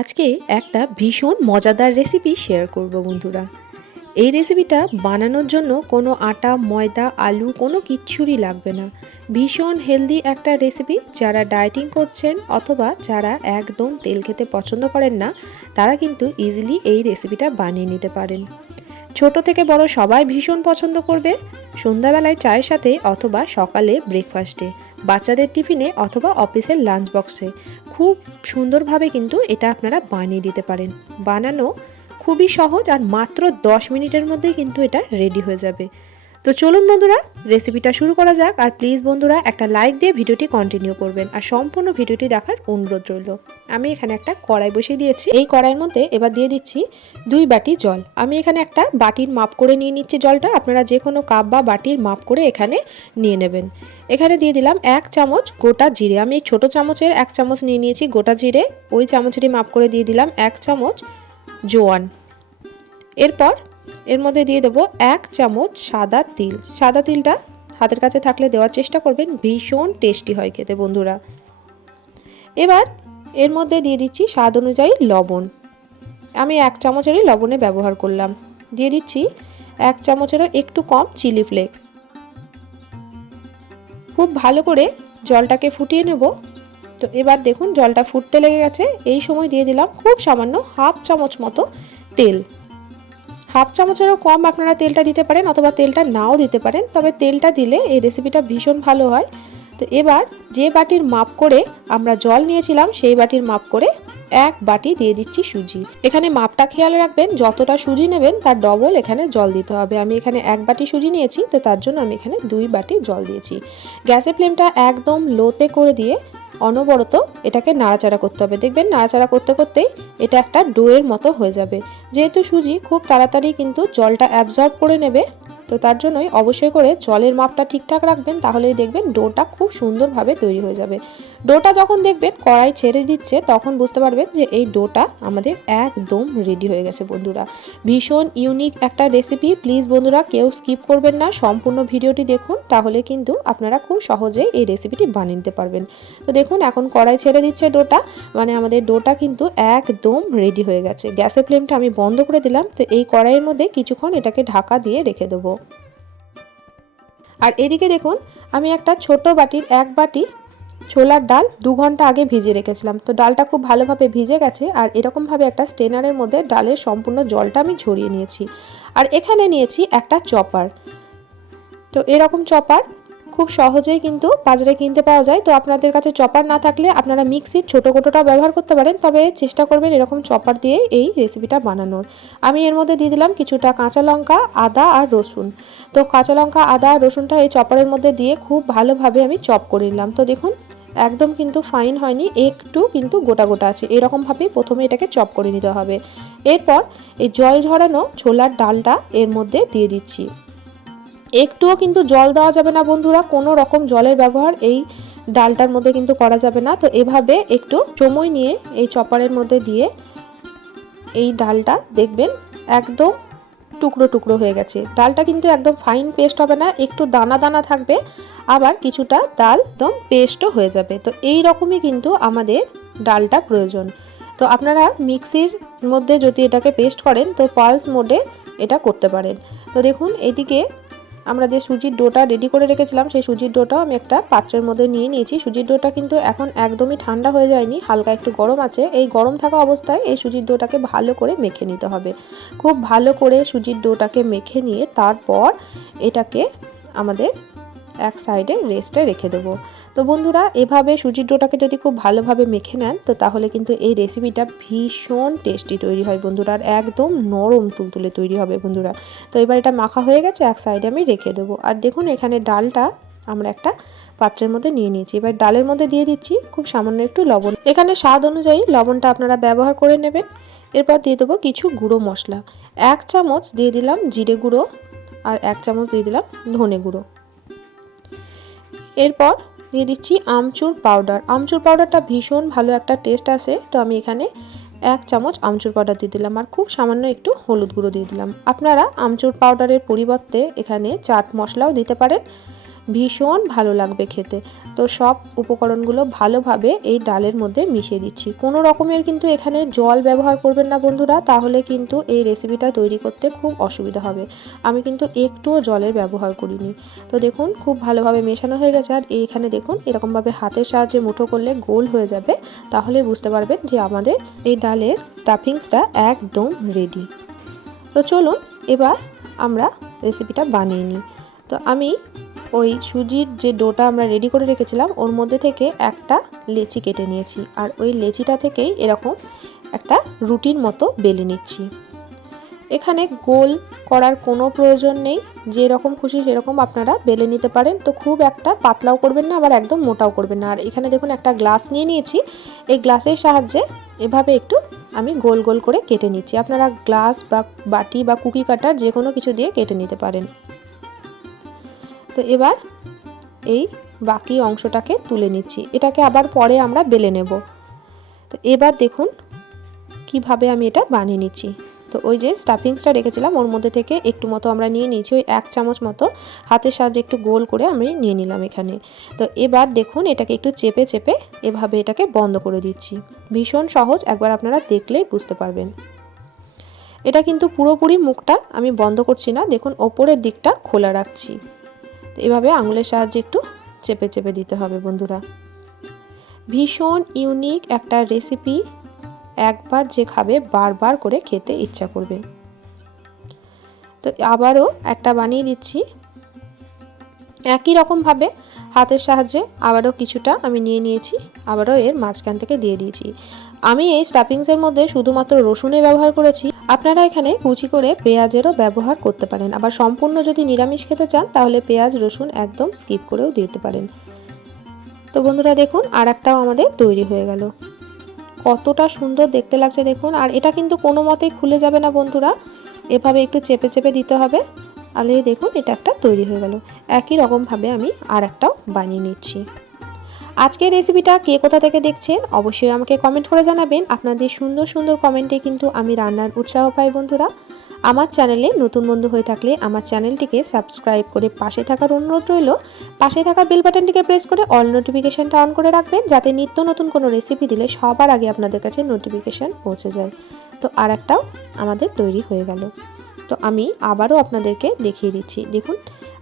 আজকে একটা ভীষণ মজাদার রেসিপি শেয়ার করব বন্ধুরা। এই রেসিপিটা বানানোর জন্য কোনো আটা, ময়দা, আলু কোনো কিচ্ছুরই লাগবে না। ভীষণ হেলদি একটা রেসিপি। যারা ডায়েটিং করছেন অথবা যারা একদম তেল খেতে পছন্দ করেন না, তারা কিন্তু ইজিলি এই রেসিপিটা বানিয়ে নিতে পারেন। ছোট থেকে বড় সবাই ভীষণ পছন্দ করবে। সন্ধ্যাবেলায় চায়ের সাথে অথবা সকালে ব্রেকফাস্টে, বাচ্চাদের টিফিনে অথবা অফিসের লাঞ্চ বক্সে খুব সুন্দরভাবে কিন্তু এটা আপনারা বানিয়ে দিতে পারেন। বানানো খুবই সহজ আর মাত্র 10 মিনিটের মধ্যেই কিন্তু এটা রেডি হয়ে যাবে। তো চলুন বন্ধুরা, রেসিপিটা শুরু করা যাক। আর প্লিজ বন্ধুরা একটা লাইক দিয়ে ভিডিওটি কন্টিনিউ করবেন আর সম্পূর্ণ ভিডিওটি দেখার অনুরোধ রইল। আমি এখানে একটা কড়াই বসিয়ে দিয়েছি। এই কড়াইয়ের মধ্যে এবার দিয়ে দিচ্ছি 2 বাটি জল। আমি এখানে একটা বাটির মাপ করে নিয়ে নিচ্ছি জলটা। আপনারা যে কোনো কাপ বা বাটির মাপ করে এখানে নিয়ে নেবেন। এখানে দিয়ে দিলাম 1 চামচ গোটা জিরে। আমি এই ছোটো চামচের 1 চামচ নিয়ে নিয়েছি গোটা জিরে। ওই চামচেরই মাপ করে দিয়ে দিলাম 1 চামচ জোয়ান। এরপর এর মধ্যে দিয়ে দেবো 1 চামচ সাদা তিল। সাদা তিলটা হাতের কাছে থাকলে দেওয়ার চেষ্টা করবেন, ভীষণ টেস্টি হয় খেতে বন্ধুরা। এবার এর মধ্যে দিয়ে দিচ্ছি স্বাদ অনুযায়ী লবণ। আমি 1 চামচেরই লবণে ব্যবহার করলাম। দিয়ে দিচ্ছি 1 চামচেরও একটু কম চিলি ফ্লেক্স। খুব ভালো করে জলটাকে ফুটিয়ে নেব। তো এবার দেখুন জলটা ফুটতে লেগে গেছে। এই সময় দিয়ে দিলাম খুব সামান্য 1/2 চামচ মতো তেল। 1/2 চামচেরও কম আপনারা তেলটা দিতে পারেন অথবা তেলটা নাও দিতে পারেন, তবে তেলটা দিলে এই রেসিপিটা ভীষণ ভালো হয়। তো এবার যে বাটির মাপ করে আমরা জল নিয়েছিলাম সেই বাটির মাপ করে 1 বাটি দিয়ে দিচ্ছি সুজি। এখানে মাপটা খেয়াল রাখবেন, যতটা সুজি নেবেন তার ডবল এখানে জল দিতে হবে। আমি এখানে 1 বাটি সুজি নিয়েছি, তো তার জন্য আমি এখানে 2 বাটি জল দিয়েছি। গ্যাসের ফ্লেমটা একদম লোতে করে দিয়ে অনবরত এটাকে নাড়াচাড়া করতে হবে। দেখবেন নাড়াচাড়া করতে করতেই এটা একটা ডোয়ের মতো হয়ে যাবে। যেহেতু সুজি খুব তাড়াতাড়ি কিন্তু জলটা অ্যাবজর্ব করে নেবে, তো তার জন্যই অবশ্যই করে জলের মাপটা ঠিকঠাক রাখবেন, তাহলেই দেখবেন ডোটা খুব সুন্দরভাবে তৈরি হয়ে যাবে। ডোটা যখন দেখবেন কড়াই ছেড়ে দিচ্ছে, তখন বুঝতে পারবেন যে এই ডোটা আমাদের একদম রেডি হয়ে গেছে বন্ধুরা। ভীষণ ইউনিক একটা রেসিপি। প্লিজ বন্ধুরা কেউ স্কিপ করবেন না, সম্পূর্ণ ভিডিওটি দেখুন, তাহলে কিন্তু আপনারা খুব সহজেই এই রেসিপিটি বানিয়ে নিতে পারবেন। তো দেখুন এখন কড়াই ছেড়ে দিচ্ছে ডোটা, মানে আমাদের ডোটা কিন্তু একদম রেডি হয়ে গেছে। গ্যাসের ফ্লেমটা আমি বন্ধ করে দিলাম। তো এই কড়াইয়ের মধ্যে কিছুক্ষণ এটাকে ঢাকা দিয়ে রেখে দেবো। আর এদিকে দেখুন আমি একটা ছোট বাটির 1 বাটি ছোলার ডাল 2 ঘন্টা আগে ভিজিয়ে রেখেছিলাম। তো ডালটা খুব ভালোভাবে ভিজে গেছে। আর এরকমভাবে একটা স্ট্রেনারের মধ্যে ডালের সম্পূর্ণ জলটা আমি ঝরিয়ে নিয়েছি। আর এখানে নিয়েছি একটা চপার। তো এরকম চপার খুব সহজেই কিন্তু বাজারে কিনতে পাওয়া যায়। তো আপনাদের কাছে চপার না থাকলে আপনারা মিক্সির ছোটো কোটোটা ব্যবহার করতে পারেন, তবে চেষ্টা করবেন এরকম চপার দিয়ে এই রেসিপিটা বানানোর। আমি এর মধ্যে দিয়ে দিলাম কিছুটা কাঁচা লঙ্কা, আদা আর রসুন। তো কাঁচা লঙ্কা, আদা আর রসুনটা এই চপারের মধ্যে দিয়ে খুব ভালোভাবে আমি চপ করে নিলাম। তো দেখুন একদম কিন্তু ফাইন হয়নি, একটু কিন্তু গোটা গোটা আছে। এরকমভাবেই প্রথমে এটাকে চপ করে নিতে হবে। এরপর এই জল ঝরানো ছোলার ডালটা এর মধ্যে দিয়ে দিচ্ছি। একটুও কিন্তু জল দেওয়া যাবে না বন্ধুরা, কোনো রকম জলের ব্যবহার এই ডালটার মধ্যে কিন্তু করা যাবে না। তো এভাবে একটু সময় নিয়ে এই চপারের মধ্যে দিয়ে এই ডালটা দেখবেন একদম টুকরো টুকরো হয়ে গেছে। ডালটা কিন্তু একদম ফাইন পেস্ট হবে না, একটু দানা দানা থাকবে, আবার কিছুটা ডাল একদম পেস্টও হয়ে যাবে। তো এই রকমই কিন্তু আমাদের ডালটা প্রয়োজন। তো আপনারা মিক্সির মধ্যে যদি এটাকে পেস্ট করেন তো পালস মোডে এটা করতে পারেন। তো দেখুন এদিকে আমরা যে সুজির ডোটা রেডি করে রেখেছিলাম সেই সুজির ডোটাও আমি একটা পাত্রের মধ্যে নিয়ে নিয়েছি। সুজির ডোটা কিন্তু এখন একদমই ঠান্ডা হয়ে যায়নি, হালকা একটু গরম আছে। এই গরম থাকা অবস্থায় এই সুজির ডোটাকে ভালো করে মেখে নিতে হবে। খুব ভালো করে সুজির ডোটাকে মেখে নিয়ে তারপর এটাকে আমাদের এক সাইডে রেস্টে রেখে দেবো। তো বন্ধুরা এভাবে সুজির ডোটাকে যদি খুব ভালোভাবে মেখে নেন তো তাহলে কিন্তু এই রেসিপিটা ভীষণ টেস্টি তৈরি হয় বন্ধুরা, আর একদম নরম তুলতুলে তৈরি হবে বন্ধুরা। তো এবার এটা মাখা হয়ে গেছে, এক সাইডে আমি রেখে দেবো। আর দেখুন এখানে ডালটা আমরা একটা পাত্রের মধ্যে নিয়ে নিয়েছি। এবার ডালের মধ্যে দিয়ে দিচ্ছি খুব সামান্য একটু লবণ। এখানে স্বাদ অনুযায়ী লবণটা আপনারা ব্যবহার করে নেবেন। এরপর দিয়ে দেবো কিছু গুঁড়ো মশলা। 1 চামচ দিয়ে দিলাম জিরে গুঁড়ো আর 1 চামচ দিয়ে দিলাম ধনে গুঁড়ো। এরপর দিয়ে দিচ্ছি আমচুর পাউডার। আমচুর পাউডারটা ভীষণ ভালো একটা টেস্ট আসে। তো আমি এখানে 1 চামচ আমচুর পাউডার দিয়ে দিলাম আর খুব সামান্য একটু হলুদ গুঁড়ো দিয়ে দিলাম। আপনারা আমচুর পাউডারের পরিবর্তে এখানে চাট মশলাও দিতে পারেন। ভীষণ ভালো লাগবে খেতে। তো সব উপকরণগুলো ভালোভাবে এই ডালের মধ্যে মিশিয়ে দিচ্ছি। কোনো রকমের কিন্তু এখানে জল ব্যবহার করবেন না বন্ধুরা, তাহলে কিন্তু এই রেসিপিটা তৈরি করতে খুব অসুবিধা হবে। আমি কিন্তু একটুও জলের ব্যবহার করিনি। তো দেখুন খুব ভালোভাবে মেশানো হয়ে গেছে। আর এইখানে দেখুন এরকমভাবে হাতের সাহায্যে মুঠো করলে গোল হয়ে যাবে, তাহলে বুঝতে পারবেন যে আমাদের এই ডালের স্টাফিংসটা একদম রেডি। তো চলুন এবার আমরা রেসিপিটা বানিয়ে নিই। তো আমি ওই সুজির যে ডোটা আমরা রেডি করে রেখেছিলাম ওর মধ্যে থেকে একটা লেচি কেটে নিয়েছি, আর ওই লেচিটা থেকেই এরকম একটা রুটির মতো বেলে নিচ্ছি। এখানে গোল করার কোনো প্রয়োজন নেই, যেরকম খুশি সেরকম আপনারা বেলে নিতে পারেন। তো খুব একটা পাতলাও করবেন না, আবার একদম মোটাও করবেন না। আর এখানে দেখুন একটা গ্লাস নিয়ে নিয়েছি, এই গ্লাসের সাহায্যে এভাবে একটু আমি গোল গোল করে কেটে নিচ্ছি। আপনারা গ্লাস বা বাটি বা কুকি কাটার যে কোনো কিছু দিয়ে কেটে নিতে পারেন। তো এবার এই বাকি অংশটাকে তুলে নিচ্ছি, এটাকে আবার পরে আমরা বেলে নেব। তো এবার দেখুন কিভাবে আমি এটা বানিয়ে নিচ্ছি। তো ওই যে স্টাফিংসটা রেখেছিলাম ওর মধ্যে থেকে একটু মতো আমরা নিয়ে নিয়েছি, ওই 1 চামচ মতো হাতের সাহায্যে একটু গোল করে আমি নিয়ে নিলাম এখানে। তো এবার দেখুন এটাকে একটু চেপে চেপে এভাবে এটাকে বন্ধ করে দিচ্ছি। ভীষণ সহজ, একবার আপনারা দেখলেই বুঝতে পারবেন। এটা কিন্তু পুরোপুরি মুখটা আমি বন্ধ করছি না, দেখুন ওপরের দিকটা খোলা রাখছি। তো এভাবে আঙুলের সাহায্যে একটু চেপে চেপে দিতে হবে বন্ধুরা। ভীষণ ইউনিক একটা রেসিপি, একবার যে খাবে বারবার করে খেতে ইচ্ছা করবে। তো আবারও একটা বানিয়ে দিচ্ছি একই রকমভাবে হাতের সাহায্যে, আবারও কিছুটা আমি নিয়ে নিয়েছি, আবারও এর মাঝখান থেকে দিয়ে দিয়েছি। আমি এই স্টাফিংসের মধ্যে শুধুমাত্র রসুনের ব্যবহার করেছি, আপনারা এখানে কুচি করে পেঁয়াজেরও ব্যবহার করতে পারেন। আবার সম্পূর্ণ যদি নিরামিষ খেতে চান তাহলে পেঁয়াজ রসুন একদম স্কিপ করেও দিতে পারেন। তো বন্ধুরা দেখুন আর একটাও আমাদের তৈরি হয়ে গেল। কতটা সুন্দর দেখতে লাগছে দেখুন। আর এটা কিন্তু কোনো মতেই খুলে যাবে না বন্ধুরা, এভাবে একটু চেপে চেপে দিতে হবে। তাহলে দেখুন এটা একটা তৈরি হয়ে গেল। একই রকমভাবে আমি আর একটাও বানিয়ে নিচ্ছি। আজকের রেসিপিটা কে কোথা থেকে দেখছেন অবশ্যই আমাকে কমেন্ট করে জানাবেন। আপনাদের সুন্দর সুন্দর কমেন্টে কিন্তু আমি রান্নার উৎসাহ পাই বন্ধুরা। আমার চ্যানেলে নতুন বন্ধু হয়ে থাকলে আমার চ্যানেলটিকে সাবস্ক্রাইব করে পাশে থাকার অনুরোধ রইল। পাশে থাকা বেল বাটনটিকে প্রেস করে অল নোটিফিকেশনটা অন করে রাখবেন, যাতে নিত্য নতুন কোনো রেসিপি দিলে সবার আগে আপনাদের কাছে নোটিফিকেশন পৌঁছে যায়। তো আর একটাও আমাদের তৈরি হয়ে গেল। তো আমি আবারও আপনাদেরকে দেখিয়ে দিচ্ছি দেখুন।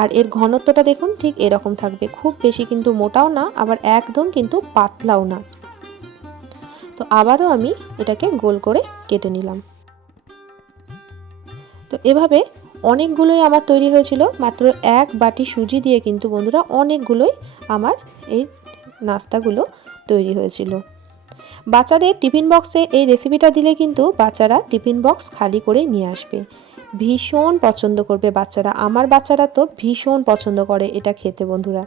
আর এর ঘনত্বটা দেখুন ঠিক এরকম থাকবে, খুব বেশি কিন্তু মোটাও না, আবার একদম কিন্তু পাতলাও না। তো আবারও আমি এটাকে গোল করে কেটে নিলাম। তো এভাবে অনেকগুলোই আমার তৈরি হয়েছিল, মাত্র 1 বাটি সুজি দিয়ে কিন্তু বন্ধুরা অনেকগুলোই আমার এই নাস্তাগুলো তৈরি হয়েছিল। বাচ্চাদের টিফিন বক্সে এই রেসিপিটা দিলে কিন্তু বাচ্চারা টিফিন বক্স খালি করে নিয়ে আসবে, ভীষণ পছন্দ করবে বাচ্চারা। আমার বাচ্চারা তো ভীষণ পছন্দ করে এটা খেতে বন্ধুরা।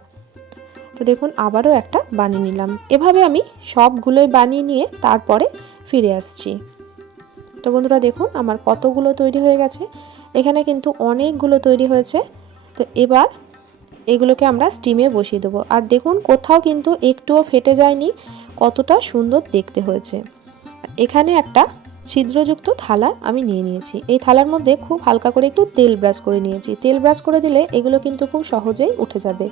তো দেখুন আবারও একটা বানিয়ে নিলাম। এভাবে আমি সবগুলোই বানিয়ে নিয়ে তারপরে ফিরে আসছি। তো বন্ধুরা দেখুন আমার কতগুলো তৈরি হয়ে গেছে, এখানে কিন্তু অনেকগুলো তৈরি হয়েছে। তো এবার এগুলোকে আমরা স্টিমে বসিয়ে দেবো। আর দেখুন কোথাও কিন্তু একটুও ফেটে যায়নি, কতটা সুন্দর দেখতে হয়েছে। এখানে একটা ছিদ্রযুক্ত থালা আমি নিয়ে নিয়েছি, এই থালার মধ্যে খুব হালকা করে একটু তেল ব্রাশ করে নিয়েছি। তেল ব্রাশ করে দিলে এগুলো কিন্তু খুব সহজেই উঠে যাবে।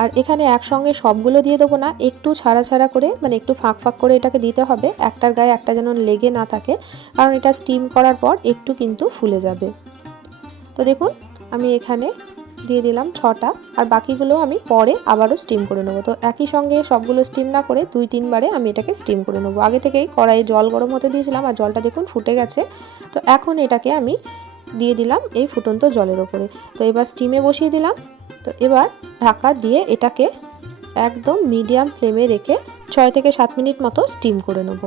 আর এখানে একসঙ্গে সবগুলো দিয়ে দেবো না, একটু ছাড়া ছাড়া করে, মানে একটু ফাঁক ফাঁক করে এটাকে দিতে হবে, একটার গায়ে একটা যেন লেগে না থাকে, কারণ এটা স্টিম করার পর একটু কিন্তু ফুলে যাবে। তো দেখুন আমি এখানে দিয়ে দিলাম 6টা, আর বাকিগুলো আমি পরে আবারও স্টিম করে নেবো। তো একই সঙ্গে সবগুলো স্টিম না করে 2-3 বারে আমি এটাকে স্টিম করে নেবো। আগে থেকেই কড়াইয়ে জল গরম হতে দিয়েছিলাম, আর জলটা দেখুন ফুটে গেছে। তো এখন এটাকে আমি দিয়ে দিলাম এই ফুটন্ত জলের ওপরে। তো এবার স্টিমে বসিয়ে দিলাম। তো এবার ঢাকা দিয়ে এটাকে একদম মিডিয়াম ফ্লেমে রেখে 6 থেকে 7 মিনিট মতো স্টিম করে নেব।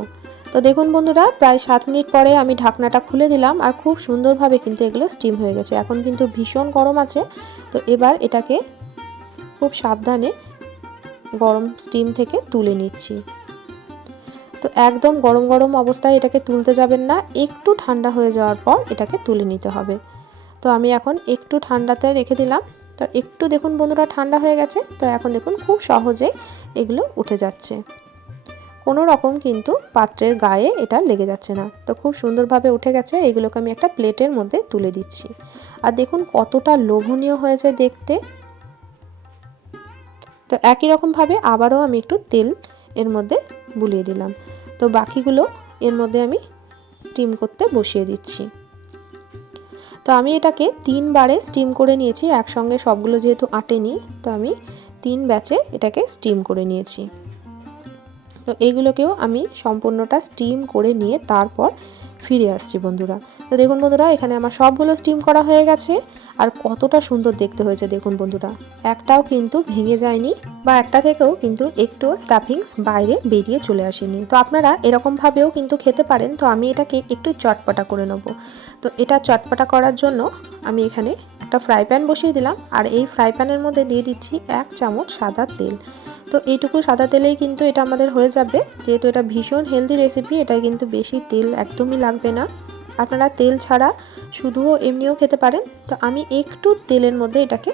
তো দেখুন বন্ধুরা প্রায় 7 মিনিট পরে আমি ঢাকনাটা খুলে দিলাম, আর খুব সুন্দরভাবে কিন্তু এগুলো স্টিম হয়ে গেছে। এখন কিন্তু ভীষণ গরম আছে। তো এবার এটাকে খুব সাবধানে গরম স্টিম থেকে তুলে নিচ্ছি। তো একদম গরম গরম অবস্থায় এটাকে তুলতে যাবেন না, একটু ঠান্ডা হয়ে যাওয়ার পর এটাকে তুলে নিতে হবে। তো আমি এখন একটু ঠান্ডাতে রেখে দিলাম। তো একটু দেখুন বন্ধুরা ঠান্ডা হয়ে গেছে। তো এখন দেখুন খুব সহজেই এগুলো উঠে যাচ্ছে, কোনো রকম কিন্তু পাত্রের গায়ে এটা লেগে যাচ্ছে না। তো খুব সুন্দরভাবে উঠে গেছে। এগুলোকে আমি একটা প্লেটের মধ্যে তুলে দিচ্ছি। আর দেখুন কতটা লোভনীয় হয়েছে দেখতে। তো একই রকমভাবে আবারও আমি একটু তেল এর মধ্যে বুলিয়ে দিলাম। তো বাকিগুলো এর মধ্যে আমি স্টিম করতে বসিয়ে দিচ্ছি। তো আমি এটাকে 3 বারে স্টিম করে নিয়েছি, একসঙ্গে সবগুলো যেহেতু আটেনি, তো আমি 3 ব্যাচে এটাকে স্টিম করে নিয়েছি। তো এইগুলোকেও আমি সম্পূর্ণটা স্টিম করে নিয়ে তারপর ফিরে আসছি বন্ধুরা। তো দেখুন বন্ধুরা, এখানে আমার সবগুলো স্টিম করা হয়ে গেছে। আর কতটা সুন্দর দেখতে হয়েছে দেখুন বন্ধুরা, একটাও কিন্তু ভেঙে যায়নি বা একটা থেকেও কিন্তু একটু স্টাফিংস বাইরে বেরিয়ে চলে আসেনি। তো আপনারা এরকমভাবেও কিন্তু খেতে পারেন। তো আমি এটাকে একটু চটপটা করে নেব। তো এটা চটপটা করার জন্য আমি এখানে একটা ফ্রাই প্যান বসিয়ে দিলাম, আর এই ফ্রাই প্যানের মধ্যে দিয়ে দিচ্ছি 1 চামচ সাদা তেল। তো এইটুকু সাদা তেলেই কিন্তু এটা আমাদের হয়ে যাবে, যেহেতু এটা ভীষণ হেলদি রেসিপি। এটা কিন্তু বেশি তেল একদমই লাগবে না, আপনারা তেল ছাড়া শুধুও এমনিও খেতে পারেন। তো আমি একটু তেলের মধ্যে এটাকে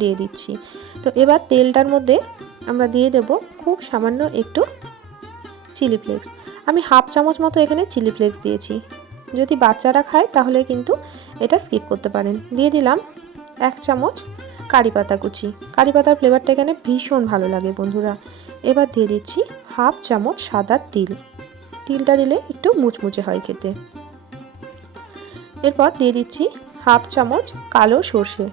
দিয়ে দিচ্ছি। তো এবার তেলটার মধ্যে আমরা দিয়ে দেব খুব সামান্য একটু চিলি ফ্লেক্স। আমি 1/2 চামচ মতো এখানে চিলি ফ্লেক্স দিয়েছি। যদি বাচ্চারা খায় তাহলে কিন্তু এটা স্কিপ করতে পারেন। দিয়ে দিলাম 1 চামচ কারি পাতা কুচি। কারি পাতার ফ্লেভারটা এখানে ভীষণ ভালো লাগে বন্ধুরা। এবার দিয়ে দিচ্ছি 1/2 চামচ সাদা তিল। তিলটা দিলে একটু মুচমুচে হয় খেতে। এরপর দিয়ে দিচ্ছি 1/2 চামচ কালো সর্ষে।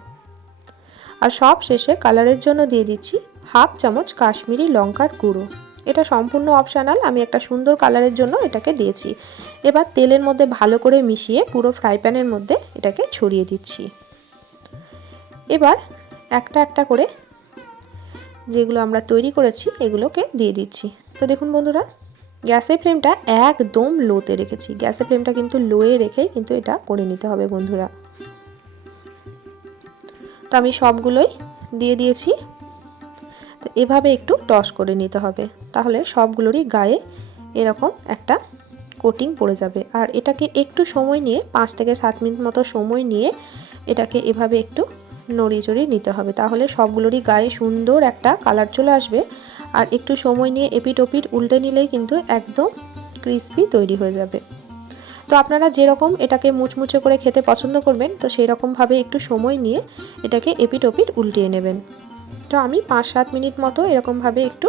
আর সব শেষে কালারের জন্য দিয়ে দিচ্ছি 1/2 চামচ কাশ্মীরি লঙ্কার গুঁড়ো। এটা সম্পূর্ণ অপশনাল, আমি একটা সুন্দর কালারের জন্য এটাকে দিয়েছি। এবার তেলের মধ্যে ভালো করে মিশিয়ে পুরো ফ্রাই প্যানের মধ্যে এটাকে ছড়িয়ে দিচ্ছি। এবার একটা একটা করে যেগুলো আমরা তৈরি করেছি এগুলোকে দিয়ে দিচ্ছি। তো দেখুন বন্ধুরা, গ্যাসের ফ্লেমটা একদম লোতে রেখেছি। গ্যাসের ফ্লেমটা কিন্তু লোয়ে রেখেই কিন্তু এটা করে নিতে হবে বন্ধুরা। তো আমি সবগুলোই দিয়ে দিয়েছি। তো এভাবে একটু টস করে নিতে হবে, তাহলে সবগুলোরই গায়ে এরকম একটা কোটিং পড়ে যাবে। আর এটাকে একটু সময় নিয়ে 5 থেকে 7 মিনিট মতো সময় নিয়ে এটাকে এভাবে একটু নড়িয়ে চড়িয়ে নিতে হবে, তাহলে সবগুলোরই গায়ে সুন্দর একটা কালার চলে আসবে। আর একটু সময় নিয়ে এপিট ওপিট উল্টে নিলেই কিন্তু একদম ক্রিস্পি তৈরি হয়ে যাবে। তো আপনারা যেরকম এটাকে মুচমুচে করে খেতে পছন্দ করবেন, তো সেই রকমভাবে একটু সময় নিয়ে এটাকে এপিট ওপিট উল্টিয়ে নেবেন। তো আমি 5-7 মিনিট মতো এরকমভাবে একটু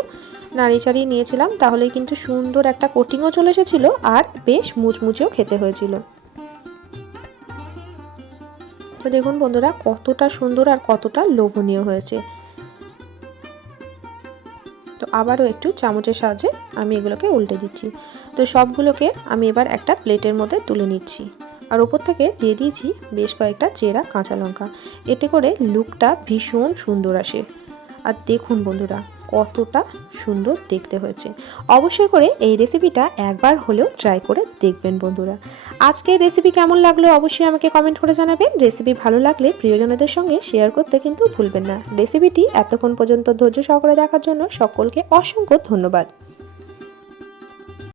নাড়িয়ে চাড়িয়ে নিয়েছিলাম, তাহলে কিন্তু সুন্দর একটা কোটিংও চলে এসেছিলো আর বেশ মুচমুচেও খেতে হয়েছিল। তো দেখুন বন্ধুরা, কতটা সুন্দর আর কতটা লোভনীয় হয়েছে। তো আবারও একটু চামচের সাহায্যে আমি এগুলোকে উল্টে দিচ্ছি। তো সবগুলোকে আমি এবার একটা প্লেটের মধ্যে তুলে নিচ্ছি। আর ওপর থেকে দিয়ে দিয়েছি বেশ কয়েকটা চেরা কাঁচা লঙ্কা, এতে করে লুকটা ভীষণ সুন্দর আসে। আর দেখুন বন্ধুরা, কতটা সুন্দর দেখতে হয়েছে। অবশ্যই করে এই রেসিপিটা একবার হলেও ট্রাই করে দেখবেন বন্ধুরা। আজকের রেসিপি কেমন লাগলো অবশ্যই আমাকে কমেন্ট করে জানাবেন। রেসিপি ভালো লাগলে প্রিয়জনদের সঙ্গে শেয়ার করতে কিন্তু ভুলবেন না। রেসিপিটি এতক্ষণ পর্যন্ত ধৈর্য সহকারে দেখার জন্য সকলকে অসংখ্য ধন্যবাদ।